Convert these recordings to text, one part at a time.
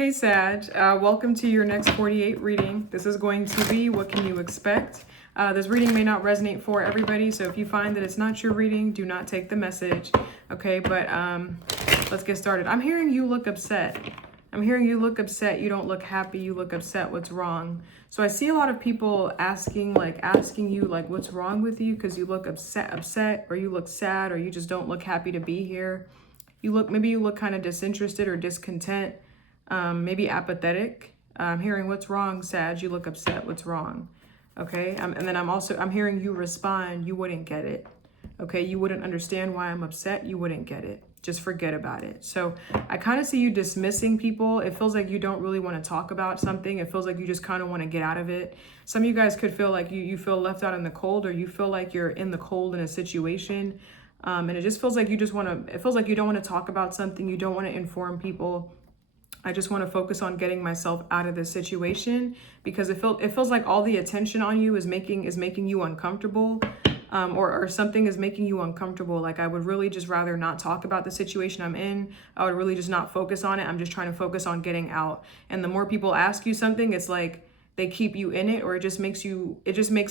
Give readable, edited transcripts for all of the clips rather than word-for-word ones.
Hey Sag, welcome to your next 48 reading. This is going to be what can you expect. This reading may not resonate for everybody, so if you find that it's not your reading, do not take the message. Okay, but let's get started. I'm hearing you look upset. You don't look happy, you look upset. What's wrong? So I see a lot of people asking you like what's wrong with you because you look upset, or you look sad, or you just don't look happy to be here. Maybe you look kind of disinterested or discontent. Maybe apathetic. I'm hearing what's wrong, Sag. You look upset. What's wrong? Okay. And then I'm hearing you respond. You wouldn't get it. Okay. You wouldn't understand why I'm upset. You wouldn't get it. Just forget about it. So I kind of see you dismissing people. It feels like you don't really want to talk about something. It feels like you just kind of want to get out of it. Some of you guys could feel like you feel left out in the cold, or you feel like you're in the cold in a situation. And it just feels like it feels like you don't want to talk about something. You don't want to inform people. I just want to focus on getting myself out of this situation because it feels like all the attention on you is making you uncomfortable, or something is making you uncomfortable. Like I would really just rather not talk about the situation I'm in. I would really just not focus on it. I'm just trying to focus on getting out. And the more people ask you something, it's like they keep you in it, or it just makes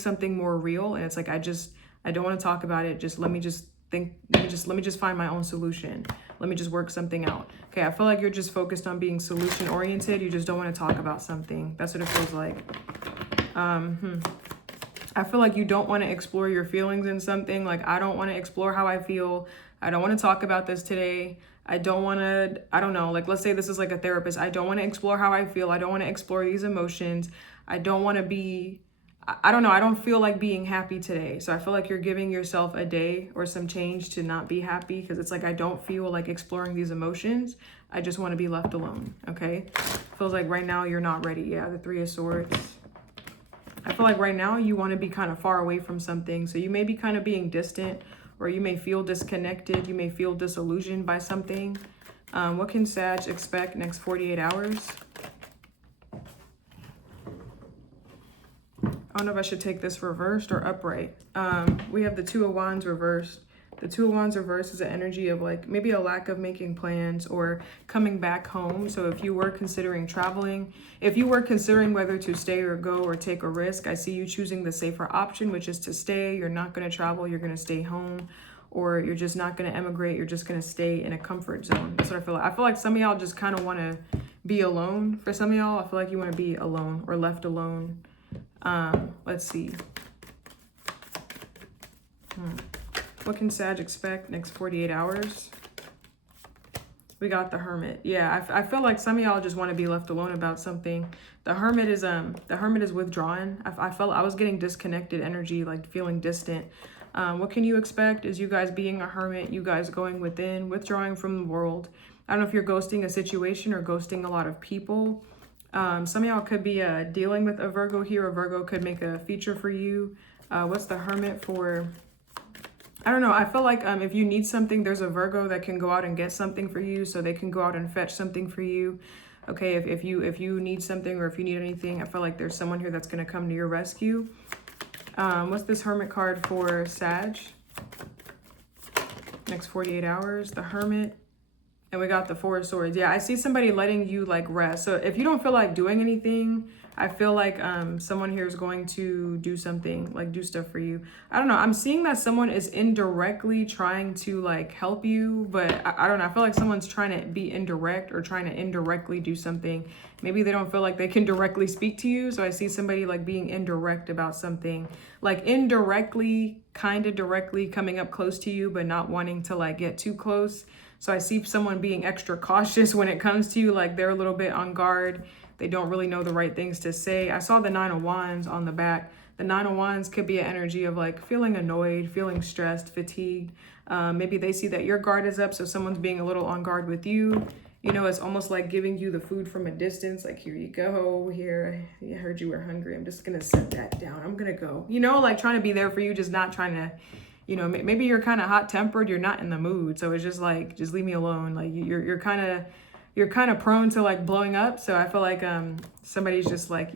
something more real. And it's like I don't want to talk about it. Just let me just find my own solution. Let me just work something out. Okay, I feel like you're just focused on being solution oriented. You just don't want to talk about something. That's what it feels like. I feel like you don't want to explore your feelings in something. Like I don't want to explore how I feel. I don't want to talk about this today. I don't know, like let's say this is like a therapist. I don't want to explore how I feel. I don't want to explore these emotions. I don't want to be, I don't know. I don't feel like being happy today. So I feel like you're giving yourself a day or some change to not be happy, because it's like I don't feel like exploring these emotions. I just want to be left alone. Okay. Feels like right now you're not ready. Yeah, the Three of Swords. I feel like right now you want to be kind of far away from something. So you may be kind of being distant, or you may feel disconnected. You may feel disillusioned by something. What can Sag expect next 48 hours? I don't know if I should take this reversed or upright. We have the Two of Wands reversed. The Two of Wands reversed is an energy of like maybe a lack of making plans or coming back home. So if you were considering traveling, if you were considering whether to stay or go or take a risk, I see you choosing the safer option, which is to stay. You're not going to travel. You're going to stay home, or you're just not going to emigrate. You're just going to stay in a comfort zone. That's what I feel like. I feel like some of y'all just kind of want to be alone. For some of y'all, I feel like you want to be alone or left alone. Let's see. What can Sag expect next 48 hours? We got the Hermit. Yeah, I feel like some of y'all just want to be left alone about something. The Hermit is withdrawn. I felt I was getting disconnected energy, like feeling distant. What can you expect is you guys being a hermit, you guys going within, withdrawing from the world. I don't know if you're ghosting a situation or ghosting a lot of people. Some of y'all could be dealing with a Virgo here. A Virgo could make a feature for you. What's the Hermit for? I don't know. I feel like if you need something, there's a Virgo that can go out and get something for you. So they can go out and fetch something for you. Okay, if you need something, or if you need anything, I feel like there's someone here that's going to come to your rescue. What's this Hermit card for Sag? Next 48 hours, the Hermit. And we got the Four of Swords. Yeah, I see somebody letting you like rest. So if you don't feel like doing anything, I feel like someone here is going to do something, like do stuff for you. I don't know. I'm seeing that someone is indirectly trying to like help you, but I don't know. I feel like someone's trying to be indirect or trying to indirectly do something. Maybe they don't feel like they can directly speak to you. So I see somebody like being indirect about something, like indirectly, kind of directly coming up close to you, but not wanting to like get too close. So I see someone being extra cautious when it comes to you, like they're a little bit on guard. They don't really know the right things to say. I saw the Nine of Wands on the back. The Nine of Wands could be an energy of like feeling annoyed, feeling stressed, fatigued. Maybe they see that your guard is up, so someone's being a little on guard with you. You know, it's almost like giving you the food from a distance. Like, here you go, here, I heard you were hungry. I'm just gonna set that down. I'm gonna go. You know, like trying to be there for you, just not trying to, you know, maybe you're kind of hot-tempered, you're not in the mood. So it's just like, just leave me alone. Like you're kind of prone to like blowing up. So I feel like somebody's just like,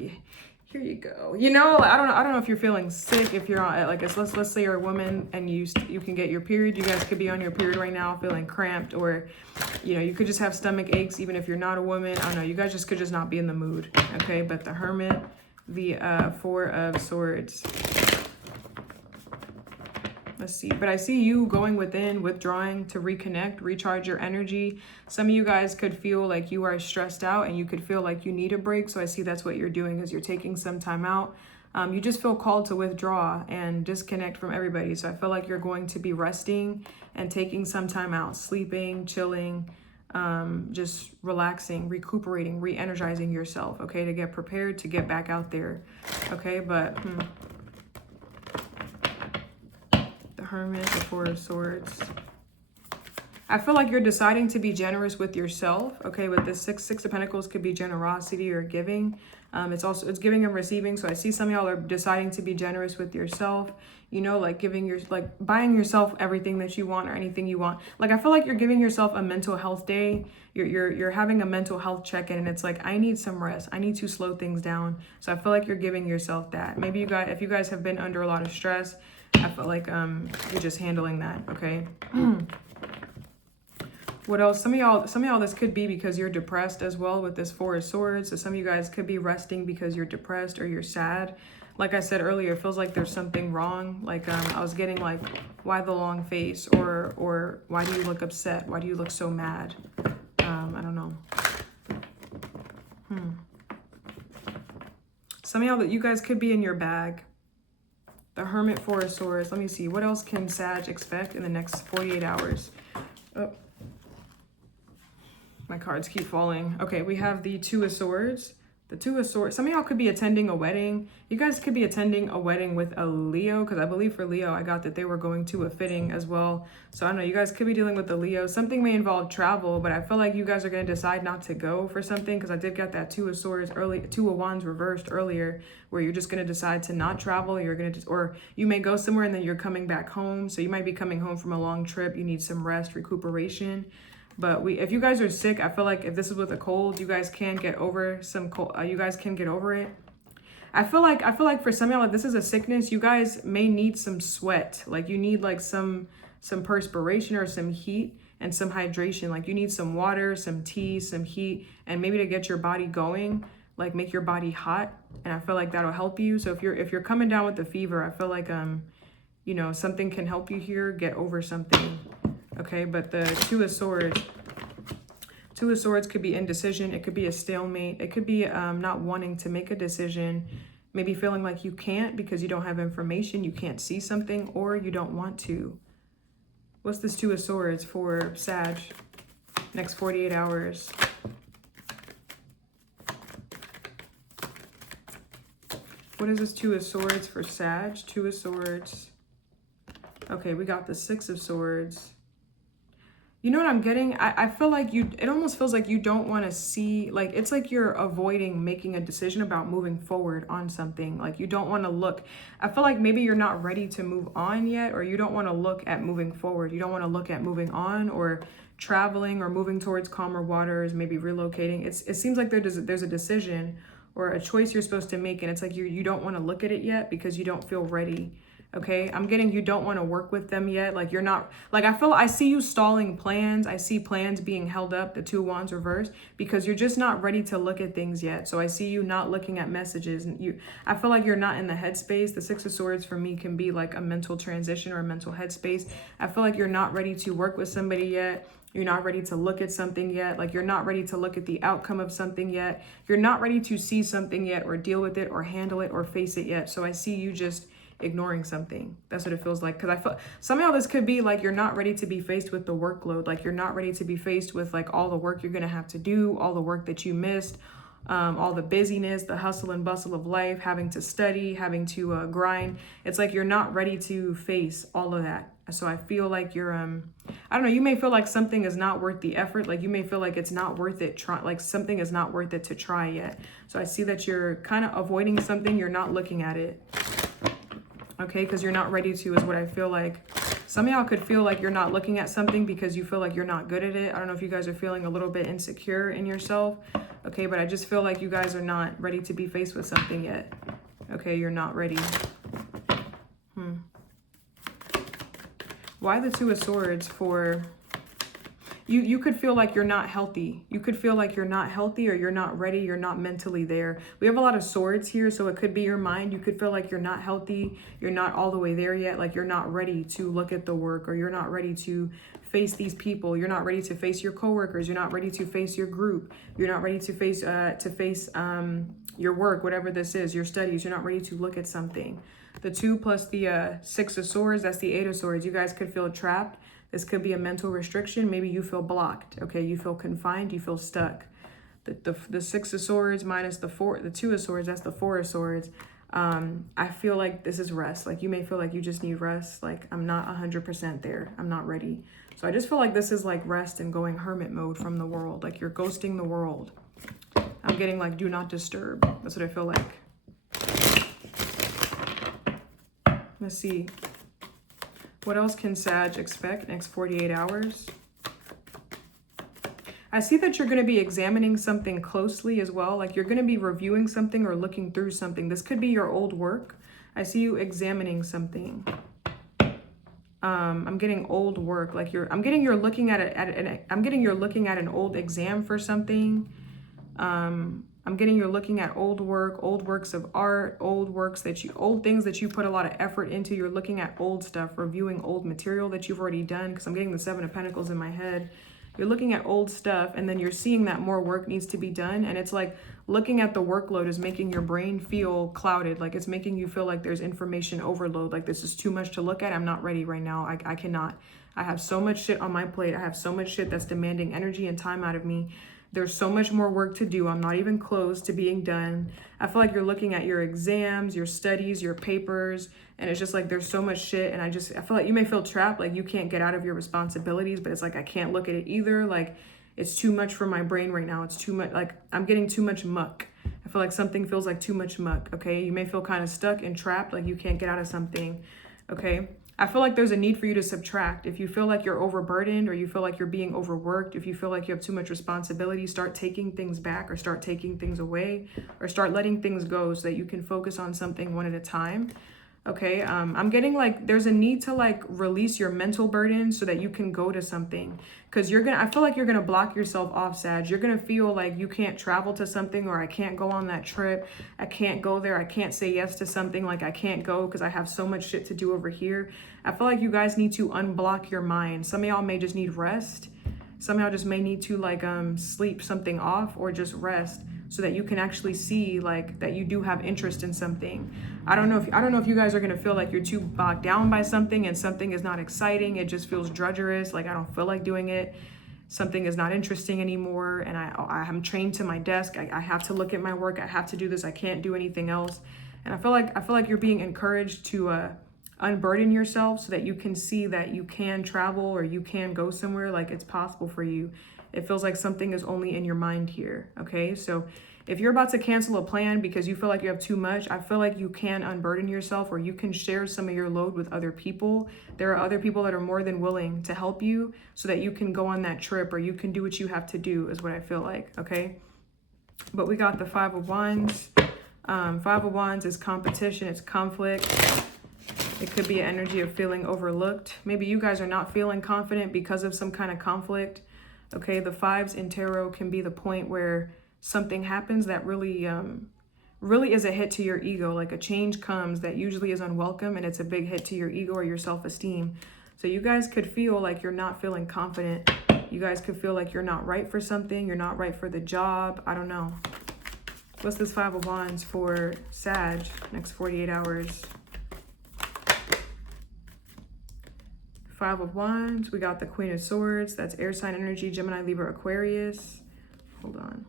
Here you go. You know, I don't know if you're feeling sick, if you're on, like, let's say you're a woman and you can get your period. You guys could be on your period right now feeling cramped, or, you know, you could just have stomach aches even if you're not a woman. I don't know. You guys just could just not be in the mood. Okay. But the Hermit, the Four of Swords. Let's see. But I see you going within, withdrawing to reconnect, recharge your energy. Some of you guys could feel like you are stressed out and you could feel like you need a break. So I see that's what you're doing, is you're taking some time out. You just feel called to withdraw and disconnect from everybody. So I feel like you're going to be resting and taking some time out, sleeping, chilling, just relaxing, recuperating, re-energizing yourself, okay, to get prepared to get back out there. Okay, but Hermit, the Four of Swords. I feel like you're deciding to be generous with yourself. Okay, with this Six of Pentacles could be generosity or giving. It's giving and receiving. So I see some of y'all are deciding to be generous with yourself. You know, like buying yourself everything that you want or anything you want. Like, I feel like you're giving yourself a mental health day. You're having a mental health check-in, and it's like, I need some rest. I need to slow things down. So I feel like you're giving yourself that. Maybe if you guys have been under a lot of stress, I feel like you're just handling that, okay? What else? Some of y'all, this could be because you're depressed as well with this Four of Swords. So some of you guys could be resting because you're depressed or you're sad. Like I said earlier, it feels like there's something wrong. Like I was getting like, why the long face, or why do you look upset? Why do you look so mad? I don't know. Some of y'all, that you guys could be in your bag. The Hermit, Four of Swords. Let me see. What else can Sag expect in the next 48 hours? Oh, my cards keep falling. Okay, we have the Two of Swords. The Two of Swords. Some of y'all could be attending a wedding. You guys could be attending a wedding with a Leo, because I believe for Leo, I got that they were going to a fitting as well. So I don't know. You guys could be dealing with the Leo. Something may involve travel, but I feel like you guys are going to decide not to go for something, because I did get that Two of Swords early, Two of Wands reversed earlier, where you're just going to decide to not travel. You're going to or you may go somewhere and then you're coming back home. So you might be coming home from a long trip. You need some rest, recuperation. But if you guys are sick, I feel like if this is with a cold, you guys can get over some cold. You guys can get over it. I feel like for some of y'all, if this is a sickness, you guys may need some sweat. Like you need like some perspiration or some heat and some hydration. Like you need some water, some tea, some heat, and maybe to get your body going, like make your body hot. And I feel like that'll help you. So if you're coming down with the fever, I feel like you know, something can help you here get over something. Okay, but the Two of Swords could be indecision. It could be a stalemate. It could be not wanting to make a decision, maybe feeling like you can't because you don't have information, you can't see something, or you don't want to. What's this Two of Swords for Sag? Next 48 hours. What is this Two of Swords for Sag? Two of Swords. Okay, we got the Six of Swords. You know what I'm getting? I feel like it almost feels like you don't want to see, like, it's like you're avoiding making a decision about moving forward on something. Like you don't want to look. I feel like maybe you're not ready to move on yet, or you don't want to look at moving forward. You don't want to look at moving on or traveling or moving towards calmer waters, maybe relocating. It seems like there's a decision or a choice you're supposed to make, and it's like you don't want to look at it yet because you don't feel ready. Okay, I'm getting you don't want to work with them yet. Like you're not, like I see you stalling plans. I see plans being held up, the Two of Wands reversed, because you're just not ready to look at things yet. So I see you not looking at messages, and I feel like you're not in the headspace. The Six of Swords for me can be like a mental transition or a mental headspace. I feel like you're not ready to work with somebody yet. You're not ready to look at something yet. Like you're not ready to look at the outcome of something yet. You're not ready to see something yet, or deal with it, or handle it, or face it yet. So I see you just ignoring something. That's what it feels like. Because I feel somehow this could be like you're not ready to be faced with the workload. Like you're not ready to be faced with like all the work you're gonna have to do, all the work that you missed, all the busyness, the hustle and bustle of life, having to study, having to grind. It's like you're not ready to face all of that. So I feel like you're I don't know, you may feel like something is not worth the effort. Like you may feel like it's not worth it, like something is not worth it to try yet. So I see that you're kind of avoiding something. You're not looking at it. Okay, because you're not ready to, is what I feel like. Some of y'all could feel like you're not looking at something because you feel like you're not good at it. I don't know if you guys are feeling a little bit insecure in yourself. Okay, but I just feel like you guys are not ready to be faced with something yet. Okay, you're not ready. Why the Two of Swords for... You could feel like you're not healthy. You could feel like you're not healthy, or you're not ready. You're not mentally there. We have a lot of swords here, so it could be your mind. You could feel like you're not healthy. You're not all the way there yet. Like you're not ready to look at the work, or you're not ready to face these people. You're not ready to face your coworkers. You're not ready to face your group. You're not ready to face your work, whatever this is, your studies. You're not ready to look at something. The 2 plus the 6 of Swords, that's the 8 of Swords. You guys could feel trapped. This could be a mental restriction. Maybe you feel blocked. Okay, you feel confined. You feel stuck. The 6 of Swords minus the 2 of Swords, that's the 4 of Swords. I feel like this is rest. Like you may feel like you just need rest. Like I'm not 100% there. I'm not ready. So I just feel like this is like rest and going hermit mode from the world. Like you're ghosting the world. I'm getting like do not disturb. That's what I feel like. Let's see. What else can Sag expect next 48 hours? I see that you're going to be examining something closely as well. Like you're going to be reviewing something or looking through something. This could be your old work. I see you examining something. I'm getting old work. Like I'm getting you're looking at it. I'm getting you're looking at an old exam for something. I'm getting you're looking at old work, old works of art, old things that you put a lot of effort into. You're looking at old stuff, reviewing old material that you've already done, because I'm getting the 7 of Pentacles in my head. You're looking at old stuff, and then you're seeing that more work needs to be done. And it's like looking at the workload is making your brain feel clouded. Like it's making you feel like there's information overload. Like this is too much to look at. I'm not ready right now. I cannot. I have so much shit on my plate. I have so much shit that's demanding energy and time out of me. There's so much more work to do. I'm not even close to being done. I feel like you're looking at your exams, your studies, your papers, and it's just like there's so much shit. And I feel like you may feel trapped, like you can't get out of your responsibilities, but it's like I can't look at it either. Like it's too much for my brain right now. It's too much, like I'm getting too much muck. I feel like something feels like too much muck, okay? You may feel kind of stuck and trapped, like you can't get out of something, okay? I feel like there's a need for you to subtract. If you feel like you're overburdened, or you feel like you're being overworked, if you feel like you have too much responsibility, start taking things back, or start taking things away, or start letting things go so that you can focus on something one at a time. Okay, I'm getting like there's a need to like release your mental burden so that you can go to something, because I feel like you're gonna block yourself off, Sag. You're gonna feel like you can't travel to something, or I can't go on that trip, I can't go there, I can't say yes to something, like I can't go because I have so much shit to do over here. I feel like you guys need to unblock your mind. Some of y'all may just need rest. Some of y'all just may need to like sleep something off, or just rest, so that you can actually see like that you do have interest in something. I don't know if you guys are gonna feel like you're too bogged down by something, and something is not exciting. It just feels drudgerous. Like I don't feel like doing it. Something is not interesting anymore, and I'm trained to my desk. I have to look at my work. I have to do this. I can't do anything else. And I feel like you're being encouraged to unburden yourself so that you can see that you can travel, or you can go somewhere. Like it's possible for you. It feels like something is only in your mind here, okay? So if you're about to cancel a plan because you feel like you have too much, I feel like you can unburden yourself, or you can share some of your load with other people. There are other people that are more than willing to help you so that you can go on that trip, or you can do what you have to do, is what I feel like, okay? But we got the 5 of Wands. 5 of Wands is competition, it's conflict. It could be an energy of feeling overlooked. Maybe you guys are not feeling confident because of some kind of conflict. Okay, the 5s in tarot can be the point where something happens that really is a hit to your ego. Like a change comes that usually is unwelcome, and it's a big hit to your ego or your self-esteem. So you guys could feel like you're not feeling confident. You guys could feel like you're not right for something. You're not right for the job. I don't know. What's this 5 of Wands for Sag next 48 hours? 5 of Wands, we got the Queen of Swords. That's air sign energy, Gemini, Libra, Aquarius. Hold on.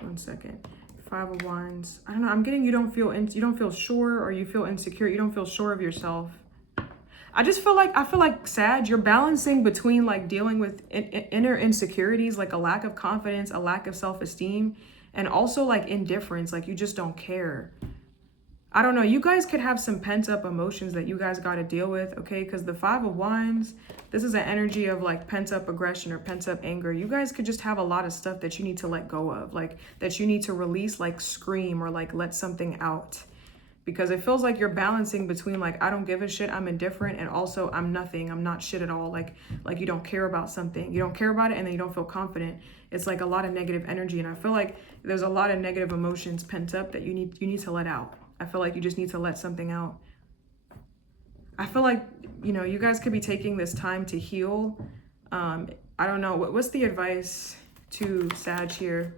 1 second. 5 of Wands. I don't know. I'm getting you don't feel sure, or you feel insecure. You don't feel sure of yourself. I feel like Sag, you're balancing between like dealing with inner insecurities, like a lack of confidence, a lack of self-esteem, and also like indifference, like you just don't care. I don't know. You guys could have some pent up emotions that you guys got to deal with, okay? Because the Five of Wands, this is an energy of like pent up aggression or pent up anger. You guys could just have a lot of stuff that you need to let go of, like that you need to release, like scream or like let something out. Because it feels like you're balancing between like, I don't give a shit, I'm indifferent, and also I'm nothing, I'm not shit at all. Like you don't care about something. You don't care about it and then you don't feel confident. It's like a lot of negative energy. And I feel like there's a lot of negative emotions pent up that you need to let out. I feel like you just need to let something out. I feel like, you know, you guys could be taking this time to heal. I don't know. What's the advice to Sag here?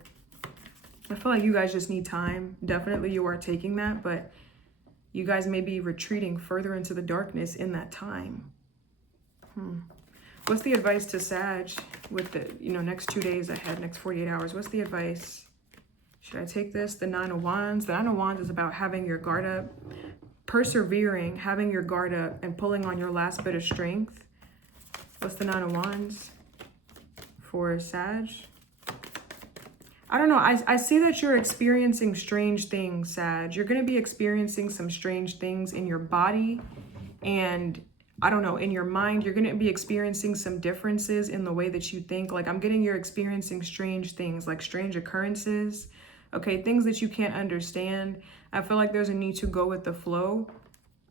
I feel like you guys just need time. Definitely you are taking that, but you guys may be retreating further into the darkness in that time. What's the advice to Sag with the, you know, next 2 days ahead, next 48 hours? What's the advice? Should I take this? The Nine of Wands. The Nine of Wands is about having your guard up, persevering, having your guard up, and pulling on your last bit of strength. What's the Nine of Wands for Sag? I don't know. I see that you're experiencing strange things, Sag. You're going to be experiencing some strange things in your body and, I don't know, in your mind. You're going to be experiencing some differences in the way that you think. Like, I'm getting you're experiencing strange things, like strange occurrences, okay? Things that you can't understand. I feel like there's a need to go with the flow.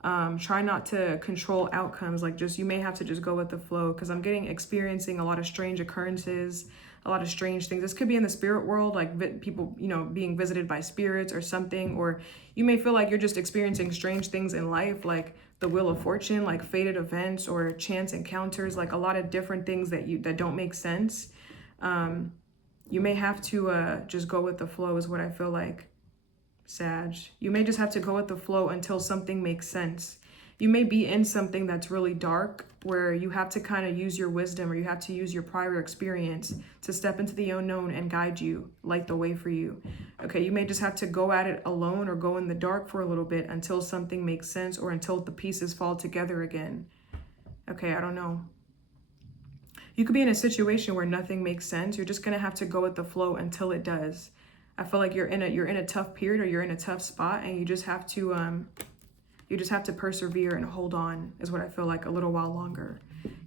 Try not to control outcomes. Like, just, you may have to just go with the flow, because I'm getting experiencing a lot of strange occurrences, a lot of strange things. This could be in the spirit world, like people, you know, being visited by spirits or something, or you may feel like you're just experiencing strange things in life, like the Wheel of Fortune, like fated events or chance encounters, like a lot of different things that don't make sense. You may have to just go with the flow is what I feel like, Sag. You may just have to go with the flow until something makes sense. You may be in something that's really dark where you have to kind of use your wisdom, or you have to use your prior experience to step into the unknown and guide you, light the way for you. Okay, you may just have to go at it alone or go in the dark for a little bit until something makes sense, or until the pieces fall together again. Okay, I don't know. You could be in a situation where nothing makes sense. You're just going to have to go with the flow until it does. I feel like you're in a tough period, or you're in a tough spot, and you just have to persevere and hold on, is what I feel like, a little while longer.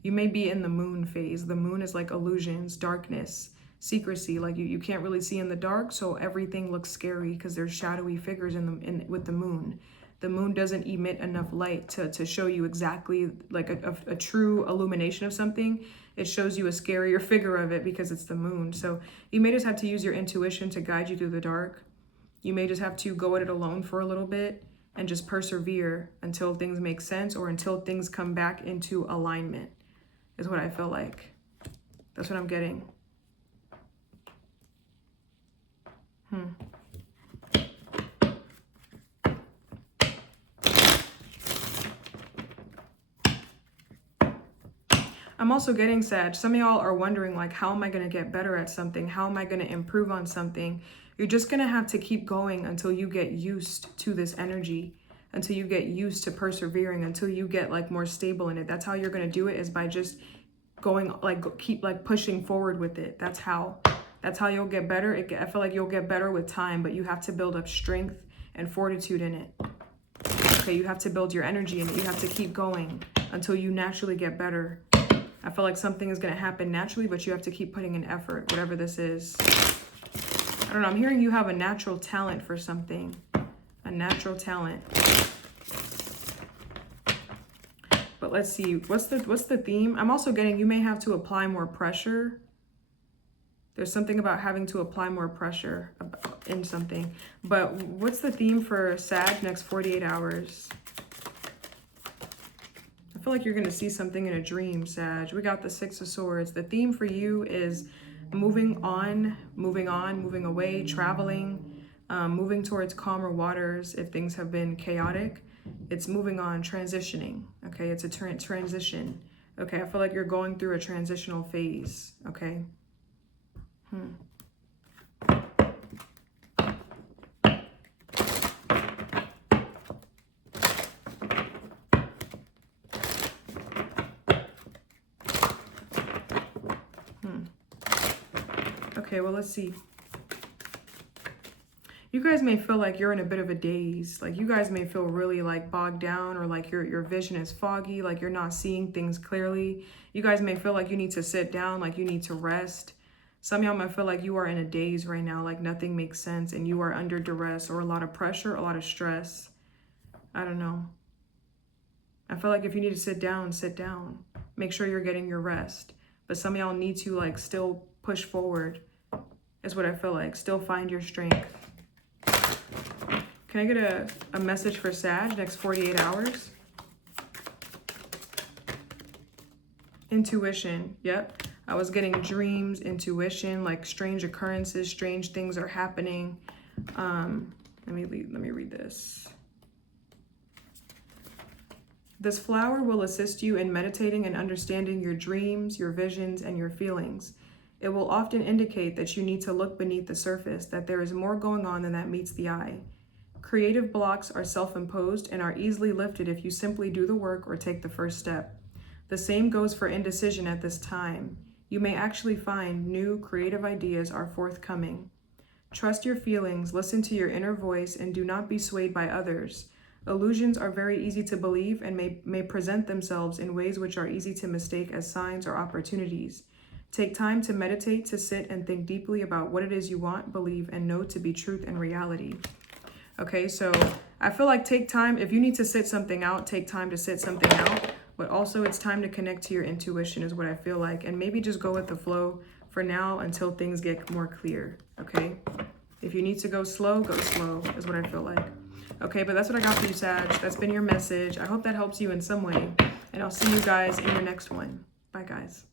You may be in the moon phase. The moon is like illusions, darkness, secrecy. Like you can't really see in the dark, so everything looks scary because there's shadowy figures with the moon. The moon doesn't emit enough light to show you exactly like a true illumination of something. It shows you a scarier figure of it because it's the moon. So you may just have to use your intuition to guide you through the dark. You may just have to go at it alone for a little bit and just persevere until things make sense, or until things come back into alignment, is what I feel like. That's what I'm getting. I'm also getting, Sag, some of y'all are wondering, like, how am I going to get better at something? How am I going to improve on something? You're just going to have to keep going until you get used to this energy, until you get used to persevering, until you get like more stable in it. That's how you're going to do it, is by just going, like, keep like pushing forward with it. That's how you'll get better. I feel like you'll get better with time, but you have to build up strength and fortitude in it. Okay, you have to build your energy in it. You have to keep going until you naturally get better. I feel like something is going to happen naturally, but you have to keep putting in effort, whatever this is. I don't know. I'm hearing you have a natural talent for something. A natural talent. But let's see. What's the theme? I'm also getting you may have to apply more pressure. There's something about having to apply more pressure in something. But what's the theme for Sag next 48 hours? I feel like you're going to see something in a dream, Sag. We got the Six of Swords. The theme for you is moving on, moving away, traveling, moving towards calmer waters if things have been chaotic. It's moving on, transitioning. Okay, it's a transition. Okay, I feel like you're going through a transitional phase. Okay. Okay, well, let's see. You guys may feel like you're in a bit of a daze. Like you guys may feel really like bogged down, or like your vision is foggy, like you're not seeing things clearly. You guys may feel like you need to sit down, like you need to rest. Some of y'all might feel like you are in a daze right now, like nothing makes sense and you are under duress or a lot of pressure, a lot of stress. I don't know. I feel like if you need to sit down, sit down. Make sure you're getting your rest. But some of y'all need to like still push forward, is what I feel like. Still find your strength. Can I get a message for Sag next 48 hours? Intuition. Yep. I was getting dreams, intuition, like strange occurrences, strange things are happening. Let me read this. This flower will assist you in meditating and understanding your dreams, your visions, and your feelings. It will often indicate that you need to look beneath the surface, that there is more going on than that meets the eye. Creative blocks are self-imposed and are easily lifted if you simply do the work or take the first step. The same goes for indecision at this time. You may actually find new creative ideas are forthcoming. Trust your feelings, listen to your inner voice, and do not be swayed by others. Illusions are very easy to believe and may present themselves in ways which are easy to mistake as signs or opportunities. Take time to meditate, to sit and think deeply about what it is you want, believe, and know to be truth and reality. Okay, so I feel like take time. If you need to sit something out, take time to sit something out. But also it's time to connect to your intuition is what I feel like. And maybe just go with the flow for now until things get more clear, okay? If you need to go slow is what I feel like. Okay, but that's what I got for you, Sag. That's been your message. I hope that helps you in some way. And I'll see you guys in your next one. Bye, guys.